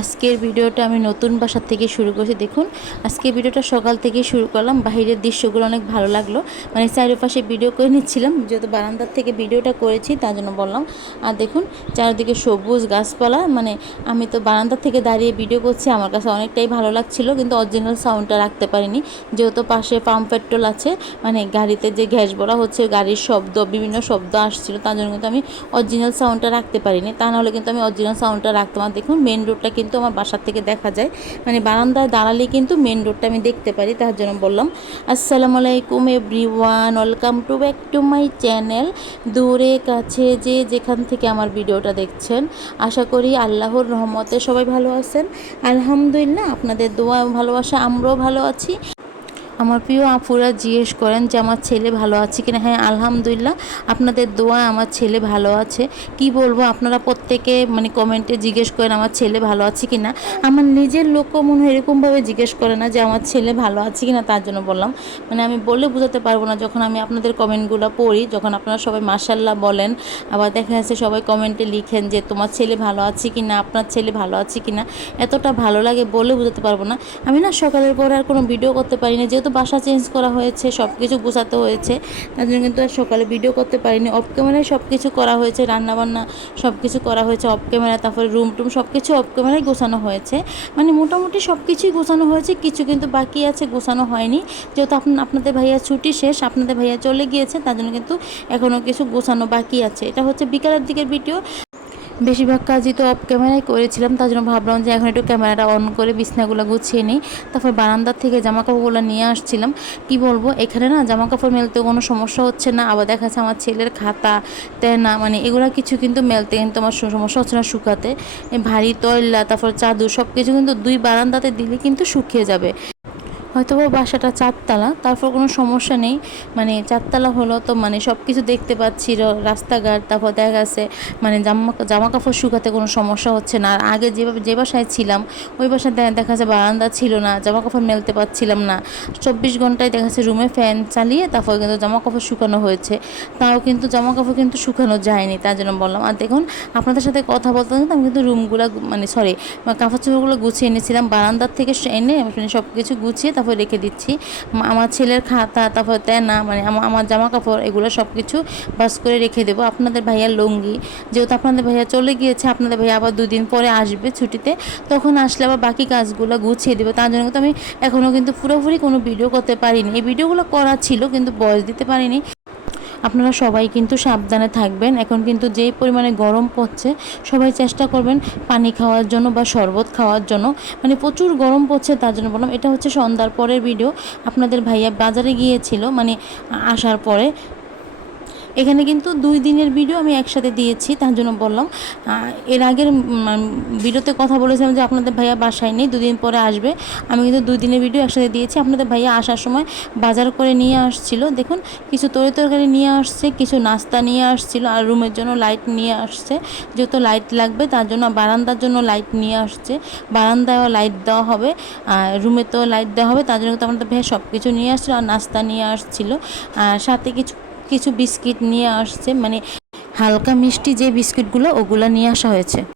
আজকের ভিডিওটা আমি নতুন বাসা থেকে শুরু করছি। দেখুন আজকের ভিডিওটা সকাল থেকে শুরু করলাম। বাইরের দৃশ্যগুলো অনেক ভালো লাগলো, মানে চারিপাশে ভিডিও করে নিচ্ছিলাম, যেহেতু বারান্দার থেকে ভিডিওটা করেছি তার জন্য বললাম। আর দেখুন চারিদিকে সবুজ গাছপালা, মানে আমি তো বারান্দার থেকে দাঁড়িয়ে ভিডিও করছি, আমার কাছে অনেকটাই ভালো লাগছিল, কিন্তু অরিজিনাল সাউন্ডটা রাখতে পারিনি, যেহেতু পাশে পাম্প পেট্রোল আছে, মানে গাড়িতে যে গ্যাস ভরা হচ্ছে গাড়ির শব্দ, বিভিন্ন শব্দ আসছিল, তার জন্য কিন্তু আমি অরিজিনাল সাউন্ডটা রাখতে পারিনি, তা নাহলে কিন্তু আমি অরিজিনাল সাউন্ডটা রাখতাম। আর দেখুন মেন রোডটা কিন্তু আমার বাসার থেকে দেখা যায়, মানে বারান্দায় দাঁড়ালেই কিন্তু মেন রোডটা আমি দেখতে পারি, তার জন্য বললাম। আসসালামু আলাইকুম everyone, welcome to back to my channel. দূরে কাছে যে যেখান থেকে আমার ভিডিওটা দেখছেন, আশা করি আল্লাহর রহমতে সবাই ভালো আছেন। আলহামদুলিল্লাহ, আপনাদের দোয়া ভালোবাসা আমরাও ভালো আছি। আমার প্রিয় আপুরা জিজ্ঞেস করেন যে আমার ছেলে ভালো আছে কিনা। হ্যাঁ আলহামদুলিল্লাহ, আপনাদের দোয়া আমার ছেলে ভালো আছে। কি বলবো, আপনারা প্রত্যেকে মানে কমেন্টে জিজ্ঞেস করেন আমার ছেলে ভালো আছে কিনা। আমার নিজের লোকও মনে হয় এরকমভাবে জিজ্ঞেস করে না যে আমার ছেলে ভালো আছে কিনা, তার জন্য বললাম। মানে আমি বলে বোঝাতে পারবো না, যখন আমি আপনাদের কমেন্টগুলো পড়ি, যখন আপনারা সবাই মাশাল্লাহ বলেন, আবার দেখা যাচ্ছে সবাই কমেন্টে লিখেন যে তোমার ছেলে ভালো আছে কিনা, আপনার ছেলে ভালো আছে কিনা, এতটা ভালো লাগে বলে বোঝাতে পারবো না। আমি না সকালের পরে আর কোনো ভিডিও করতে পারি না, যেহেতু বাসা চেঞ্জ করা হয়েছে, সব কিছু গোছাতে হয়েছে, তার জন্য কিন্তু আর সকালে ভিডিও করতে পারিনি। অফ ক্যামেরায় সব কিছু করা হয়েছে, রান্নাবান্না সব কিছু করা হয়েছে অফ ক্যামেরা, তারপরে রুম টুম সব কিছু অফ ক্যামেরায় গোছানো হয়েছে, মানে মোটামুটি সব কিছুই গোছানো হয়েছে, কিছু কিন্তু বাকি আছে গোছানো হয়নি, যেহেতু আপনাদের ভাইয়া ছুটি শেষ, আপনাদের ভাইয়া চলে গিয়েছে, তার জন্য কিন্তু এখনও কিছু গোছানো বাকি আছে। এটা হচ্ছে বিকালের দিকের ভিডিও, বেশিরভাগ কাজই তো অফ ক্যামেরায় করেছিলাম, তার জন্য ভাবলাম যে এখন একটু ক্যামেরাটা অন করে বিছনাগুলো গুছিয়ে নিই। তারপর বারান্দার থেকে জামা কাপড়গুলো নিয়ে আসছিলাম। কি বলবো, এখানে না জামা কাপড় মেলতে কোনো সমস্যা হচ্ছে না, আবার দেখা যাচ্ছে আমার ছেলের খাতা তেনা, মানে এগুলো কিছু কিন্তু মেলতে কিন্তু আমার সমস্যা হচ্ছে না, শুকাতে ভারী তৈলা, তারপর চাদর সব কিছু কিন্তু দুই বারান্দাতে দিলে কিন্তু শুকিয়ে যাবে। হয়তো বা বাসাটা চারতলা, তারপর কোনো সমস্যা নেই, মানে চারতলা হলো তো মানে সব কিছু দেখতে পাচ্ছি, রাস্তাঘাট, তারপর দেখা গেছে মানে জামা কাপড় শুকাতে কোনো সমস্যা হচ্ছে না। আর আগে যে বাসায় ছিলাম ওই বাসায় দেখা যাচ্ছে বারান্দা ছিল না, জামা কাপড় মেলতে পারছিলাম না, 24 ঘন্টায় দেখা যাচ্ছে রুমে ফ্যান চালিয়ে তারপর কিন্তু জামা কাপড় শুকানো হয়েছে, তাও কিন্তু জামা কাপড় কিন্তু শুকানো যায়নি, তার জন্য বললাম। আর দেখুন আপনাদের সাথে কথা বলতে কিন্তু আমি কিন্তু রুমগুলো মানে সরি কাপড় চোপড়গুলো গুছিয়ে এনেছিলাম, বারান্দার থেকে এনে সব কিছু গুছিয়ে তারপর রেখে দিচ্ছি। আমার ছেলের খাতা, তারপর তেনা, মানে আমার জামা কাপড় এগুলো সব কিছু বাস করে রেখে দেবো। আপনাদের ভাইয়ার লুঙ্গি, যেহেতু আপনাদের ভাইয়া চলে গিয়েছে, আপনাদের ভাইয়া আবার 2 দিন পরে আসবে ছুটিতে, তখন আসলে আবার বাকি কাজগুলো গুছিয়ে দেবো, তার জন্য কিন্তু আমি এখনও কিন্তু পুরোপুরি কোনো ভিডিও করতে পারিনি। এই ভিডিওগুলো করা ছিল কিন্তু ভয়েস দিতে পারিনি। আপনারা সবাই কিন্তু সাবধানে থাকবেন, এখন কিন্তু যেই পরিমাণে গরম পড়ছে, সবাই চেষ্টা করবেন পানি খাওয়ার জন্য বা শরবত খাওয়ার জন্য, মানে প্রচুর গরম পড়ছে, তার জন্য বললাম। এটা হচ্ছে সন্ধ্যার পরের ভিডিও, আপনাদের ভাইয়া বাজারে গিয়েছিল, মানে আসার পরে। এখানে কিন্তু 2 দিনের ভিডিও আমি একসাথে দিয়েছি, তার জন্য বললাম। এর আগের ভিডিওতে কথা বলেছিলাম যে আপনাদের ভাইয়া বাসায় নেই, 2 দিন পরে আসবে, আমি কিন্তু 2 দিনের ভিডিও একসাথে দিয়েছি। আপনাদের ভাইয়া আসার সময় বাজার করে নিয়ে আসছিল, দেখুন কিছু তরকারি নিয়ে আসছে, কিছু নাস্তা নিয়ে আসছিল, আর রুমের জন্য লাইট নিয়ে আসছে, যেহেতু লাইট লাগবে তার জন্য বারান্দার জন্য লাইট নিয়ে আসছে, বারান্দায়ও লাইট দেওয়া হবে, আর রুমেতেও লাইট দেওয়া হবে, তার জন্য কিন্তু আপনাদের ভাইয়া সব কিছু নিয়ে আসছিল, আর নাস্তা নিয়ে আসছিল, আর সাথে কিছু কিছু বিস্কিট নিয়ে আসছে, মানে হালকা মিষ্টি যে বিস্কিটগুলো ওগুলো নিয়ে আসা হয়েছে।